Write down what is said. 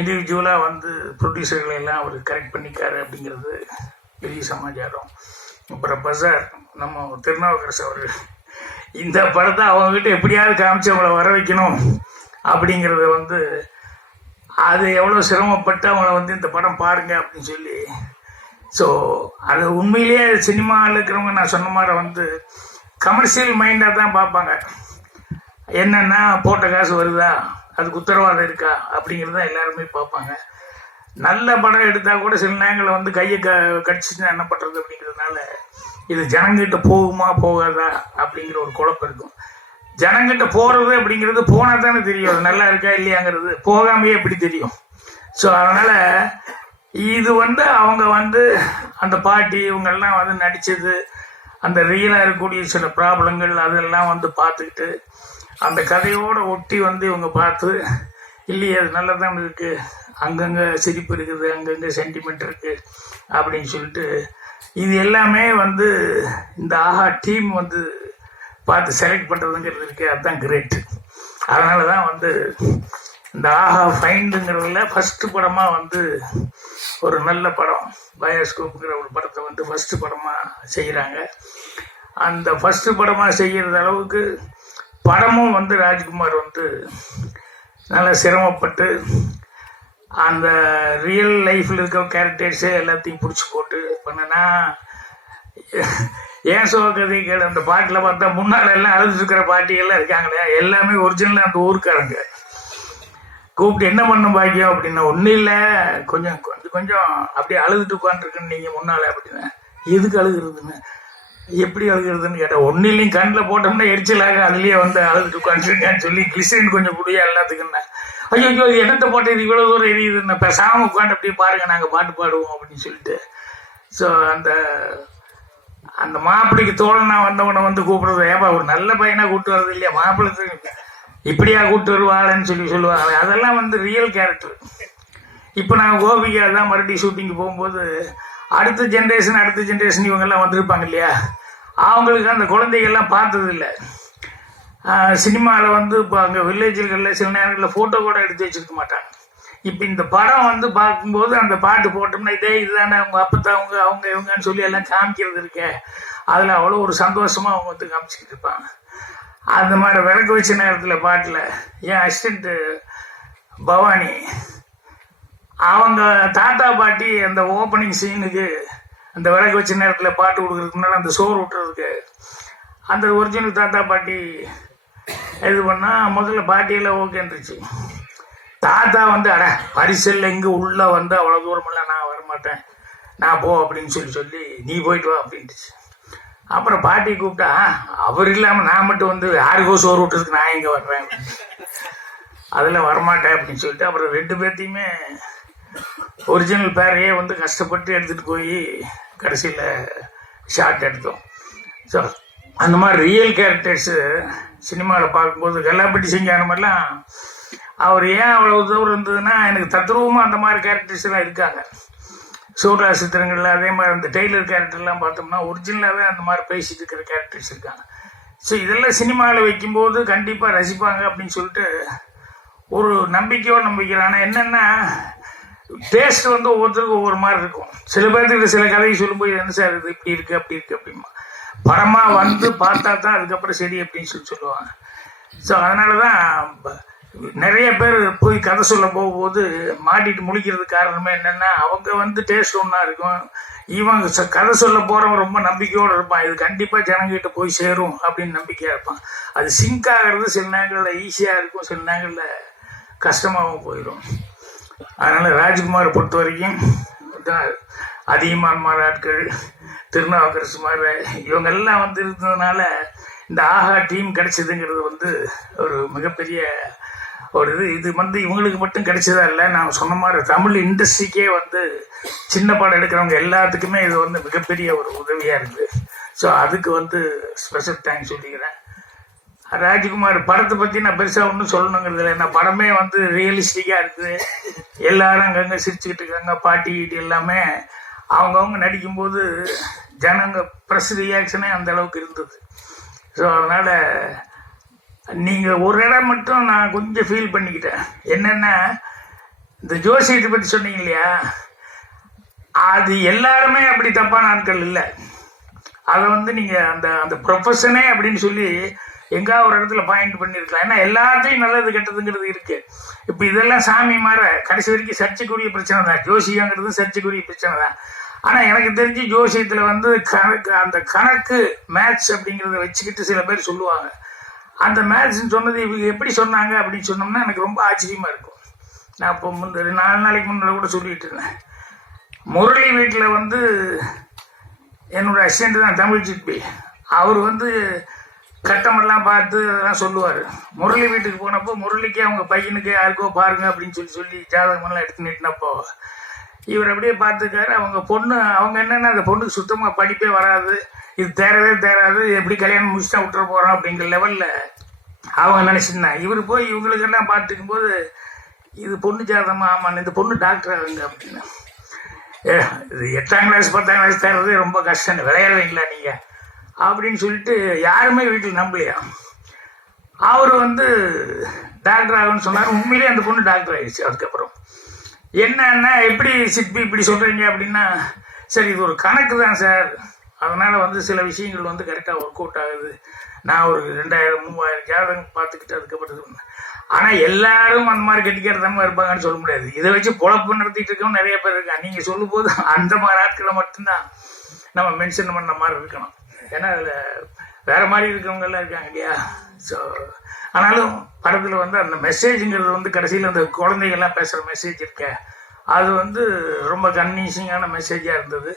இண்டிவிஜுவலாக வந்து ப்ரொடியூசர்களை எல்லாம் அவர் கரெக்ட் பண்ணிக்காரு அப்படிங்கிறது பெரிய சமாச்சாரம். அப்புறம் பசார் நம்ம திருநாவுக்கரசு அவர் இந்த படத்தை அவங்ககிட்ட எப்படியாவது காமிச்சு அவங்கள வர வைக்கணும் அப்படிங்கிறத வந்து அது எவ்வளோ சிரமப்பட்டு அவங்கள வந்து இந்த படம் பாருங்க அப்படின்னு சொல்லி. ஸோ அது உண்மையிலேயே சினிமாவில் இருக்கிறவங்க நான் சொன்ன மாதிரி வந்து கமர்ஷியல் மைண்டாக தான் பார்ப்பாங்க. என்னென்னா போட்ட காசு வருதா, அதுக்கு உத்தரவாதம் இருக்கா அப்படிங்கிறத எல்லாருமே பார்ப்பாங்க. நல்ல படம் எடுத்தால் கூட சில நேரங்களில் வந்து கையை கடிச்சுன்னா என்ன பண்ணுறது அப்படிங்கிறதுனால இது ஜனங்கிட்ட போகுமா போகாதா அப்படிங்கிற ஒரு குழப்பம் இருக்கும். ஜனங்கிட்ட போகிறது அப்படிங்கிறது போனால் தானே தெரியும் அது நல்லா இருக்கா இல்லையாங்கிறது, போகாமையே எப்படி தெரியும். ஸோ அதனால் இது வந்து அவங்க வந்து அந்த பாட்டி இவங்கெல்லாம் வந்து நடித்தது அந்த ரியலாக இருக்கக்கூடிய சில ப்ராப்ளங்கள் அதெல்லாம் வந்து பார்த்துக்கிட்டு அந்த கதையோடு ஒட்டி வந்து இவங்க பார்த்து இல்லையே அது நல்லா தான் இருக்குது, அங்கங்கே சிரிப்பு இருக்குது, அங்கங்கே சென்டிமெண்ட் இருக்குது அப்படின்னு சொல்லிட்டு இது எல்லாமே வந்து இந்த ஆஹா டீம் வந்து பார்த்து செலக்ட் பண்ணுறதுங்கிறது இருக்குது. அதுதான் கிரேட். அதனால தான் வந்து இந்த ஆஹா ஃபைண்டுங்கிறதுல ஃபஸ்ட்டு படமாக வந்து ஒரு நல்ல படம் பயோஸ்கோப்புங்கிற ஒரு படத்தை வந்து ஃபஸ்ட்டு படமாக செய்கிறாங்க. அந்த ஃபஸ்ட்டு படமாக செய்கிறது அளவுக்கு படமும் வந்து ராஜ்குமார் வந்து நல்லா சிரமப்பட்டு அந்த ரியல் லைஃப்பில் இருக்கிற கேரக்டர்ஸே எல்லாத்தையும் பிடிச்சி போட்டு பண்ணனா ஏன் சோகதைகள் அந்த பாட்டில் பார்த்தா முன்னால் எல்லாம் அழுதுட்டு இருக்கிற பாட்டிகள்லாம் இருக்காங்களே எல்லாமே ஒரிஜினலாக அந்த ஊருக்காரங்க. கூப்பிட்டு என்ன பண்ணும் பாக்கியம் அப்படின்னா ஒன்றும் இல்லை கொஞ்சம் கொஞ்சம் கொஞ்சம் அப்படியே அழுதுட்டு உட்காந்துருக்குன்னு நீங்கள் முன்னால் அப்படின்னா எதுக்கு அழுகுறதுன்னு எப்படி அழுகிறதுன்னு கேட்டால் ஒன்றும் இல்லையும் கண்ணில் போட்டோம்னா எரிச்சலாக அதுலேயே வந்து அழுதுட்டு உட்காந்துருங்கன்னு சொல்லி கிளிசரின் கொஞ்சம் முடியா எல்லாத்துக்குன்னா ஐயோ ஐயோ என்னத்தை போட்டது இவ்வளோ தூரம் எரியுதுன்னு பேசாமல் உட்காந்து அப்படியே பாருங்கள் நாங்கள் பாட்டு பாடுவோம் அப்படின்னு சொல்லிட்டு. ஸோ அந்த அந்த மாப்பிள்ளைக்கு தோழனா வந்தவனை வந்து கூப்பிடுறது ஏப்பா ஒரு நல்ல பையனாக கூப்பிட்டு வர்றது இல்லையா, மாப்பிள்ளை இப்படியா கூப்பிட்டு வருவாள்ன்னு சொல்லி சொல்லுவாங்க. அதெல்லாம் வந்து ரியல் கேரக்டர். இப்போ நான் கோபிகா தான் மறுபடியும் ஷூட்டிங்கு போகும்போது அடுத்த ஜென்ரேஷன் இவங்கெல்லாம் வந்திருப்பாங்க இல்லையா, அவங்களுக்கு அந்த குழந்தைகள்லாம் பார்த்தது இல்லை. சினிமாவில் வந்து இப்போ அங்கே வில்லேஜுகளில் சில நேரங்களில் ஃபோட்டோ கூட எடுத்து வச்சுருக்க மாட்டாங்க. இப்போ இந்த படம் வந்து பார்க்கும்போது அந்த பாட்டு போட்டோம்னா இதுதானே அவங்க அப்பத்தவங்க அவங்க இவங்கன்னு சொல்லி எல்லாம் காமிக்கிறது இருக்கே, அதில் அவ்வளோ ஒரு சந்தோஷமாக அவங்க வந்து காமிச்சிக்கிட்டு இருப்பாங்க. அந்த மாதிரி விளக்கு வச்ச நேரத்தில் பாட்டில் என் அசிஸ்டண்ட்டு பவானி அவங்க தாத்தா பாட்டி அந்த ஓப்பனிங் சீனுக்கு அந்த விளக்கு வச்ச நேரத்தில் பாட்டு கொடுக்குறதுக்கு முன்னால் அந்த சோறு விட்டுறதுக்கு அந்த ஒரிஜினல் தாத்தா பாட்டி இது பண்ணால் முதல்ல பாட்டியெல்லாம் ஓகேன்றுச்சு. தாத்தா வந்து அட பரிசல் எங்கே உள்ளே வந்து அவ்வளோ தூரமெல்லாம் நான் வரமாட்டேன் நான் போ அப்படின்னு சொல்லி நீ போயிட்டு வா அப்படின்ட்டுச்சு. அப்புறம் பாட்டி கூப்பிட்டா அவர் இல்லாமல் நான் மட்டும் வந்து யாருக்கோ சோறு விட்டுறதுக்கு நான் எங்கே வர்றேன் அதில் வரமாட்டேன் அப்படின்னு சொல்லிட்டு அப்புறம் 2 பேர்த்தையுமே ஒரிஜினல் பேரையே வந்து கஷ்டப்பட்டு எடுத்துகிட்டு போய் கடைசியில் ஷார்ட் எடுத்தோம். ஸோ அந்த மாதிரி ரியல் கேரக்டர்ஸு சினிமாவில் பார்க்கும்போது கல்லாப்பட்டி சிங்கான மாதிரிலாம் அவர் ஏன் அவ்வளோ தூரம் இருந்ததுன்னா எனக்கு தத்ரூபமாக அந்த மாதிரி கேரக்டர்ஸ்லாம் இருக்காங்க. சூர்யா சித்திரங்களில் அதே மாதிரி அந்த டெய்லர் கேரக்டர்லாம் பார்த்தோம்னா ஒரிஜினலாகவே அந்த மாதிரி பேசிட்டு இருக்கிற கேரக்டர்ஸ் இருக்காங்க. ஸோ இதெல்லாம் சினிமாவில் வைக்கும்போது கண்டிப்பாக ரசிப்பாங்க அப்படின்னு சொல்லிட்டு ஒரு நம்பிக்கையோடு நம்பிக்கிறேன். ஆனால் என்னென்னா டேஸ்ட் வந்து ஒவ்வொருத்தருக்கும் ஒவ்வொரு மாதிரி இருக்கும். சில பேர்த்துக்கிட்ட சில கதையை சொல்லும்போது என்ன சார் இது இப்படி இருக்குது அப்படி இருக்குது அப்படிமா படமாக வந்து பார்த்தா தான் அதுக்கப்புறம் சரி அப்படின்னு சொல்லுவாங்க. ஸோ அதனால தான் நிறைய பேர் போய் கதை சொல்ல போகும்போது மாட்டிட்டு முழிக்கிறதுக்கு காரணமே என்னென்னா அவங்க வந்து டேஸ்ட் ஒன்றா இருக்கும், இவங்க கதை சொல்ல போகிறவங்க ரொம்ப நம்பிக்கையோடு இருப்பான், இது கண்டிப்பாக ஜனங்கிட்ட போய் சேரும் அப்படின்னு நம்பிக்கையாக இருப்பான். அது சிங்க் ஆகிறது சில நேரங்களில் ஈஸியாக இருக்கும், சில நேரங்களில் கஷ்டமாகவும் போயிடும். அதனால் ராஜ்குமாரை பொறுத்த வரைக்கும் அதிகமான ஆட்கள் திருநாவுக்கரசு மாதிரி இவங்கெல்லாம் வந்து இருந்ததுனால இந்த ஆஹா டீம் கிடைச்சதுங்கிறது வந்து ஒரு மிகப்பெரிய ஒரு இது வந்து இவங்களுக்கு மட்டும் கிடைச்சதா இல்லை, நான் சொன்ன மாதிரி தமிழ் இண்டஸ்ட்ரிக்கே வந்து சின்ன படம் எடுக்கிறவங்க எல்லாத்துக்குமே இது வந்து மிகப்பெரிய ஒரு உதவியாக இருக்குது. ஸோ அதுக்கு வந்து ஸ்பெஷல் தேங்க்ஸ் சொல்லிக்கிறேன். ராஜ்குமார் படத்தை பற்றி நான் பெருசாக ஒன்றும் சொல்லணுங்கிறது இல்லை, ஏன்னா படமே வந்து ரியலிஸ்டிக்காக இருக்குது. எல்லாரும் அங்கங்கே சிரிச்சுக்கிட்டு இருக்காங்க, பாட்டி கீட்டி எல்லாமே அவங்கவுங்க நடிக்கும்போது ஜனங்க ப்ரெஸ் ரியாக்ஷனே அந்த அளவுக்கு இருந்தது. ஸோ அதனால் நீங்கள் ஒரு இடம் மட்டும் நான் கொஞ்சம் ஃபீல் பண்ணிக்கிட்டேன். என்னென்னா இந்த ஜோசியத்தை பத்தி சொன்னீங்க இல்லையா, அது எல்லாருமே அப்படி தப்பான ஆட்கள் இல்லை. அதை வந்து நீங்க அந்த அந்த ப்ரொஃபஷனே அப்படின்னு சொல்லி எங்கா ஒரு இடத்துல பாயிண்ட் பண்ணிருக்கலாம். ஏன்னா எல்லாத்தையும் நல்லது கெட்டதுங்கிறது இருக்கு. இப்ப இதெல்லாம் சாமி மாற கடைசி வரைக்கும் சர்ச்சைக்குரிய பிரச்சனை தான். ஜோசியங்கிறது சர்ச்சைக்குரிய பிரச்சனை தான். ஆனா எனக்கு தெரிஞ்சு ஜோசியத்துல வந்து கணக்கு, அந்த கணக்கு மேத்ஸ் அப்படிங்கிறத வச்சுக்கிட்டு சில பேர் சொல்லுவாங்க. அந்த மேத்ஸ் சொன்னது இவங்க எப்படி சொன்னாங்க அப்படின்னு சொன்னோம்னா எனக்கு ரொம்ப ஆச்சரியமா இருக்கும். நான் இப்போ 4 நாளைக்கு முன்னாடி கூட சொல்லிட்டு இருந்தேன். முரளி வீட்டில் வந்து என்னோட அசிஸ்டன்ட் தான் தமிழ் சிற்பி. அவர் வந்து கட்டமெல்லாம் பார்த்து அதெல்லாம் சொல்லுவார். முரளி வீட்டுக்கு போனப்போ முரளிக்கு அவங்க பையனுக்கு யாருக்கோ பாருங்க அப்படின்னு சொல்லி ஜாதகமெல்லாம் எடுத்து நிட்டினப்போ இவர் அப்படியே பார்த்துக்காரு. அவங்க பொண்ணு, அவங்க என்னென்னா அந்த பொண்ணுக்கு சுத்தமாக படிப்பே வராது, இது தேரவே தேராது, எப்படி கல்யாணம் முடிச்சுட்டா விட்டுற போகிறோம் அப்படிங்கிற லெவலில் அவங்க நினச்சிருந்தாங்க. இவர் போய் இவங்களுக்கெல்லாம் பார்த்துக்கும் போது இது பொண்ணு ஜாதகமா, ஆமாம் இந்த பொண்ணு டாக்டர் ஆகுங்க அப்படின்னு. இது 8ஆம் கிளாஸ் 10ஆம் கிளாஸ் தேர்றது ரொம்ப கஷ்டம், விளையாடுவீங்களா நீங்கள் அப்படின்னு சொல்லிட்டு யாருமே வீட்டில் நம்பலையா. அவர் வந்து டாக்டர் ஆகுன்னு சொன்னார். உண்மையிலே அந்த பொண்ணு டாக்டர் ஆகிடுச்சு. அதுக்கப்புறம் என்னன்னா எப்படி சிற்பி இப்படி சொல்கிறீங்க அப்படின்னா, சரி இது ஒரு கணக்கு தான் சார், அதனால் வந்து சில விஷயங்கள் வந்து கரெக்டாக ஒர்க் அவுட் ஆகுது. நான் ஒரு 2000-3000 ஜாதகம் பார்த்துக்கிட்டு அதுக்கப்புறம். ஆனால் எல்லாரும் அந்த மாதிரி கட்டிக்கிறதமா இருப்பாங்கன்னு சொல்ல முடியாது. இதை வச்சு பொழப்பு நடத்திட்டு இருக்கவும் நிறைய பேர் இருக்காங்க. நீங்கள் சொல்லும் போது அந்த மாதிரி ஆட்களை மட்டும்தான் நம்ம மென்ஷன் பண்ண மாதிரி இருக்கணும். ஏன்னா அதில் வேற மாதிரி இருக்கிறவங்க எல்லாம் இருக்காங்க இல்லையா. ஸோ ஆனாலும் படத்தில் வந்து அந்த மெசேஜுங்கிறது வந்து கடைசியில் அந்த குழந்தைகள்லாம் பேசுகிற மெசேஜ் இருக்க, அது வந்து ரொம்ப கன்வின்சிங்கான மெசேஜாக இருந்தது.